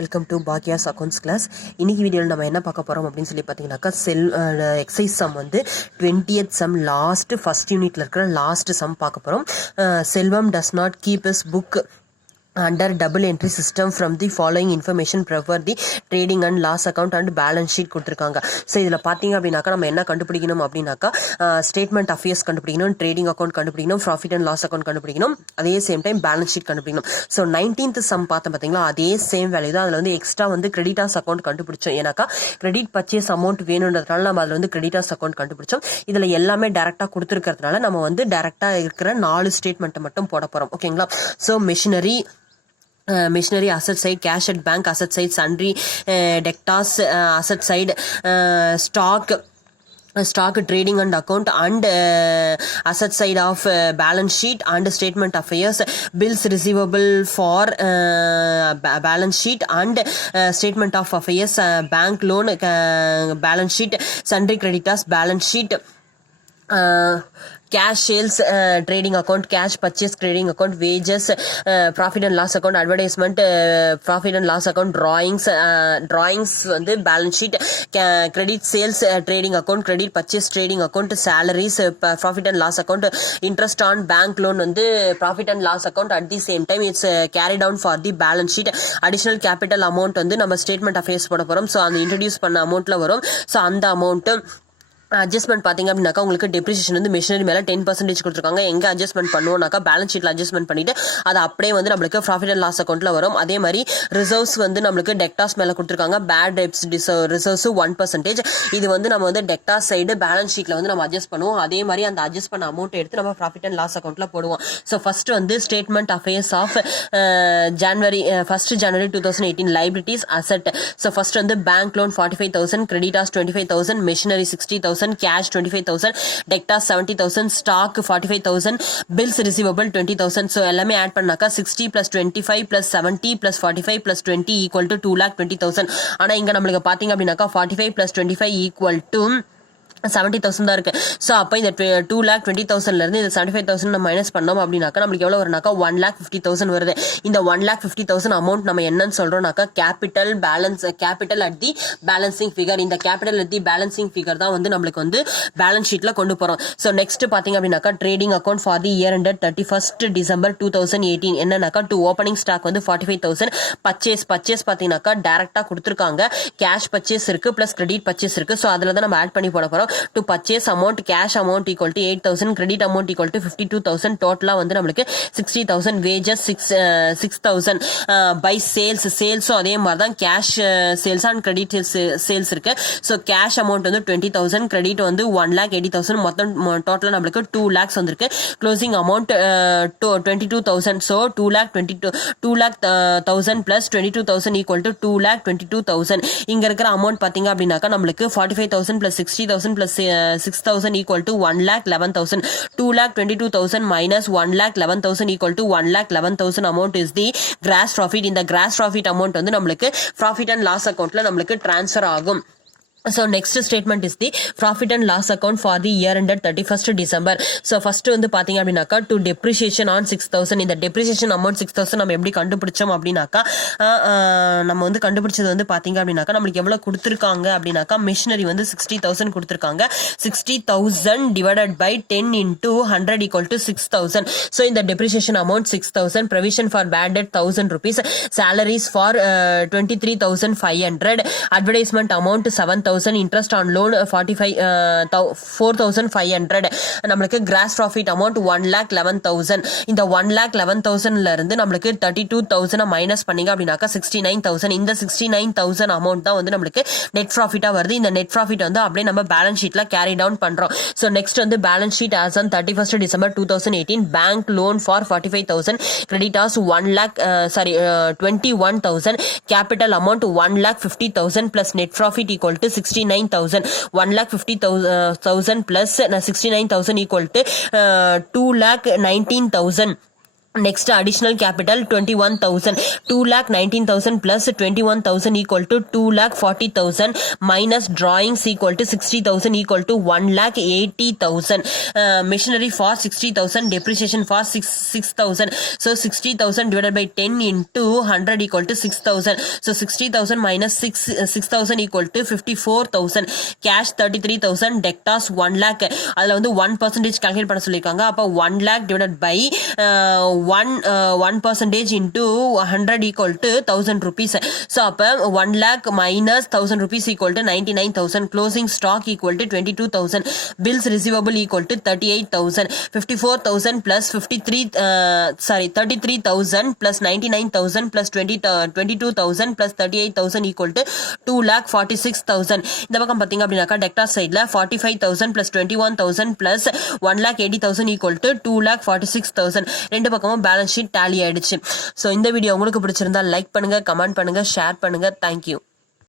Welcome to பாக்யாஸ் accounts class. இன்னைக்கு வீடியோவில் நம்ம என்ன பார்க்க போகிறோம் அப்படின்னு சொல்லி பார்த்தீங்கன்னாக்கா எக்ஸைஸ் சம் வந்து 20th சம் ஃபர்ஸ்ட் யூனிட்ல இருக்கிற லாஸ்ட் சம் பார்க்க போகிறோம். Selvam does not keep his book under double entry system from the following information prefer the trading and loss account and balance sheet கொடுத்துருக்காங்க. ஸோ இதில் பார்த்தீங்க அப்படின்னாக்கா நம்ம என்ன கண்டுபிடிக்கணும் அப்படின்னாக்கா ஸ்டேட்மெண்ட் ஆஃப் இயர்ஸ் கண்டுபிடிக்கணும், ட்ரேடிங் அக்கௌண்ட் கண்டுபிடிக்கணும், ப்ராஃபிட் அண்ட் லாஸ் அக்கௌண்ட் கண்டுபிடிக்கணும், அதே சேம் டைம் பேலன்ஸ் ஷீட் கண்டுபிடிக்கணும். ஸோ 19th சம் பார்த்தோம் பார்த்தீங்களா, அதே சேம் வேல்யூ தான். அதில் வந்து எக்ஸ்ட்ரா வந்து கிரெடிட்டாஸ் அக்கௌண்ட் கண்டுபிடிச்சோம். ஏன்னாக்கா கிரெடிட் பர்ச்சேஸ் அமௌண்ட் வேணுன்றதுனால நம்ம அதில் வந்து கிரெடிட்டாஸ் அக்கௌண்ட் கண்டுபிடிச்சோம். இதில் எல்லாமே டேரெக்டாக கொடுத்துருக்கிறதுனால நம்ம வந்து டேரெக்டாக இருக்கிற 4 ஸ்டேட்மெண்ட்டை மட்டும் போட போகிறோம். ஓகேங்களா? So machinery asset side, cash at bank asset side, sundry debtors asset side, stock trading and account and asset side of balance sheet and statement of affairs, bills receivable for balance sheet and statement of affairs, bank loan balance sheet, sundry creditors balance sheet, cash sales trading account, cash purchase trading account, wages, profit and loss account, advertisement, profit and loss account, drawings வந்து balance sheet, credit sales trading account, credit purchase trading account, salaries, profit and loss account, interest on bank loan வந்து profit and loss account. At the same time it's carried down for the balance sheet. Additional capital amount வந்து நம்ம statement of affairs போட போறோம். So அந்த introduce பண்ண அமௌண்ட்ல வரும். So அந்த amount adjustment பார்த்தீங்க அப்படின்னாக்கா உங்களுக்கு டெப்ரிசியேஷன் வந்து மிஷினரி மேலே 10% கொடுத்துருக்காங்க. எங்கே அட்ஜஸ்ட்மெண்ட் பண்ணுவோம்னாக்கா பேலன்ஸ் ஷீட்டில் அட்ஜஸ்ட்மெண்ட் பண்ணிட்டு அது அப்படியே வந்து நம்மளுக்கு ப்ராஃபிட் அண்ட் லாஸ் அக்கௌண்ட்டில் வரும். அதே மாதிரி ரிசர்வ்ஸ் வந்து நம்மளுக்கு டெக்டாஸ் மேலே கொடுத்துருக்காங்க. Bad debts reserves 1%. இது வந்து நம்ம வந்து டெக்டாஸ் சைடு பேலன்ஸ் ஷீட்டில் வந்து நம்ம அட்ஜஸ்ட் பண்ணுவோம். அதே மாதிரி அந்த அட்ஜஸ்ட் பண்ண அமௌண்ட் எடுத்து நம்ம ப்ராஃபிட் அண்ட் லாஸ் அக்கௌண்ட்டில் போடுவோம். ஸோ ஃபர்ஸ்ட் வந்து statement affairs of January 2018 liabilities asset. So first வந்து bank loan 45,000, creditors 25,000, machinery 60,000, cash 25,000, debtors 70,000, stock 45,000, bills receivable 20,000. so எல்லாமே ஆட் பண்ணாக்கா 60 plus 25 plus 70 plus 45 plus 20 equal to 2,20,000. ஆனா இங்க நம்மளுக்கு பாத்தீங்க அப்படின்னாக்கா 45 plus 25 equal to 70,000 தான் இருக்கு. ஸோ அப்போ இந்த 2,20,000ல இருந்து இந்த 75,000 நம்ம மைனஸ் பண்ணோம் அப்படின்னாக்கா நம்மளுக்கு எவ்வளவு வரும்னாக்கா 1,50,000 வருது. இந்த 1,50,000 அமௌண்ட் நம்ம என்னன்னு சொல்றோம்னாக்கா capital at the balancing figure. இந்த capital at the balancing figure தான் வந்து நம்மளுக்கு வந்து பேலன்ஸ் ஷீட்ல கொண்டு போறோம். ஸோ நெக்ஸ்ட் பாத்தீங்க அப்படின்னாக்கா trading account for the year ended 31st December 2018 என்னன்னாக்கா டு ஓப்பனிங் ஸ்டாக் வந்து 45,000. பர்ச்சேஸ் பாத்தீங்கன்னாக்கா டைரக்டா கொடுத்துருக்காங்க. கேஷ் பர்ச்சேஸ் இருக்கு பிளஸ் கிரெடிட் பர்ச்சேஸ் இருக்கு. ஸோ அதுல தான் நம்ம ஆட் பண்ணி போட போறோம். to purchase amount, cash amount equal to 8,000, credit amount equal to 52,000, டோட்டலா வந்து நம்மளுக்கு 60,000, wages 6,000, by sales அதே மாதிரி தான் cash sales and credit sales இருக்கு. ஸோ கேஷ் அமௌண்ட் வந்து 20,000, கிரெடிட் வந்து 1,80,000, மொத்தம் டோட்டலா நம்மளுக்கு 2 lakhs வந்திருக்கு. Closing amount 22,000. So 2,00,000 plus 22,000 equal to 2,22,000. இங்க இருக்கிற அமௌண்ட் பாத்தீங்க அப்படின்னாக்கா நம்மளுக்கு 45,000 plus 60,000 plus 6,000 equal to 1,11,000. 2,22,000 minus 1,11,000 equal to 1,11,000 amount is the gross profit. இந்த gross profit amount வந்து நம்மளுக்கு profit and loss accountல நம்மளுக்கு transfer ஆகும். So next statement is the profit and loss account for the year ended 31st December. So first வந்து பாத்தீங்க அப்படின்னாக்கா to depreciation on 6,000. இந்த depreciation amount 6,000 நம்ம எப்படி கண்டுபிடிச்சோம் அப்படின்னாக்கா நம்ம வந்து கண்டுபிடிச்சது வந்து பாத்தீங்க அப்படின்னாக்கா நம்மளுக்கு எவ்வளவு கொடுத்துருக்காங்க அப்படின்னாக்கா மிஷினரி வந்து 60,000 கொடுத்துருக்காங்க. 60,000 divided by 10 into 100 equal to 6,000. So இந்த depreciation amount 6,000, provision for bad debt 1,000 rupees, salaries for 23,500, advertisement amount 7,000, interest on loan 4,500. நம்மளுக்கு கிராஸ் ப்ராஃபிட் அமௌண்ட் 1,11,000. இந்த 1,11,000ல இருந்து நம்மளுக்கு 32,000 மைனஸ் பண்ணீங்க அப்படின்னாக்கா 69,000. இந்த 69,000 அமௌண்ட் தான் வந்து நம்மளுக்கு நெட் ப்ராஃபிட்டா வருது. இந்த நெட் ப்ராஃபிட் வந்து அப்படியே நம்ம பேலன்ஸ் ஷீட்ல கேரி டவுன் பண்றோம். ஸோ நெக்ஸ்ட் வந்து balance sheet as on 31st December 2018 bank loan for 45,000, creditors 21,000, capital amount 1,50,000 plus net profit equal to 69,000. 1,50,000 plus 69,000 equal to 2,19,000. Next, additional capital 21,000. 2,19,000 plus 21,000 equal to 2,40,000 minus drawings equal to 60,000 equal to 1,80,000. Machinery for 60,000, depreciation for 6,000. So 60,000 divided by 10 into 100 equal to 6,000. So 60,000 minus 6,000 equal to 54,000. Cash 33,000. Debtors 1 lakh. அதில் வந்து 1% calculate பண்ண சொல்லியிருக்காங்க. அப்போ 1 lakh divided by 1% into 100 equal to 1,000 rupees. So அப்ப 1 lakh minus 1,000 rupees equal to 99,000. Closing stock equal to 22,000. Bills receivable equal to 38,000. 54,000 plus 33,000 plus 99,000 plus 22,000 plus 38,000 equal to 2,46,000. இந்த பக்கம் பாத்தீங்க அப்படின்னாக்கா டெக்டார் சைட்ல 45,000 plus 21,000 plus 1,80,000 equal to 2,46,000. ரெண்டு பக்கமும் balance sheet tally ஆயிடுச்சு. So இந்த வீடியோ உங்களுக்கு பிடிச்சிருந்தா லைக் பண்ணுங்க, கமெண்ட் பண்ணுங்க, ஷேர் பண்ணுங்க. தேங்க்யூ.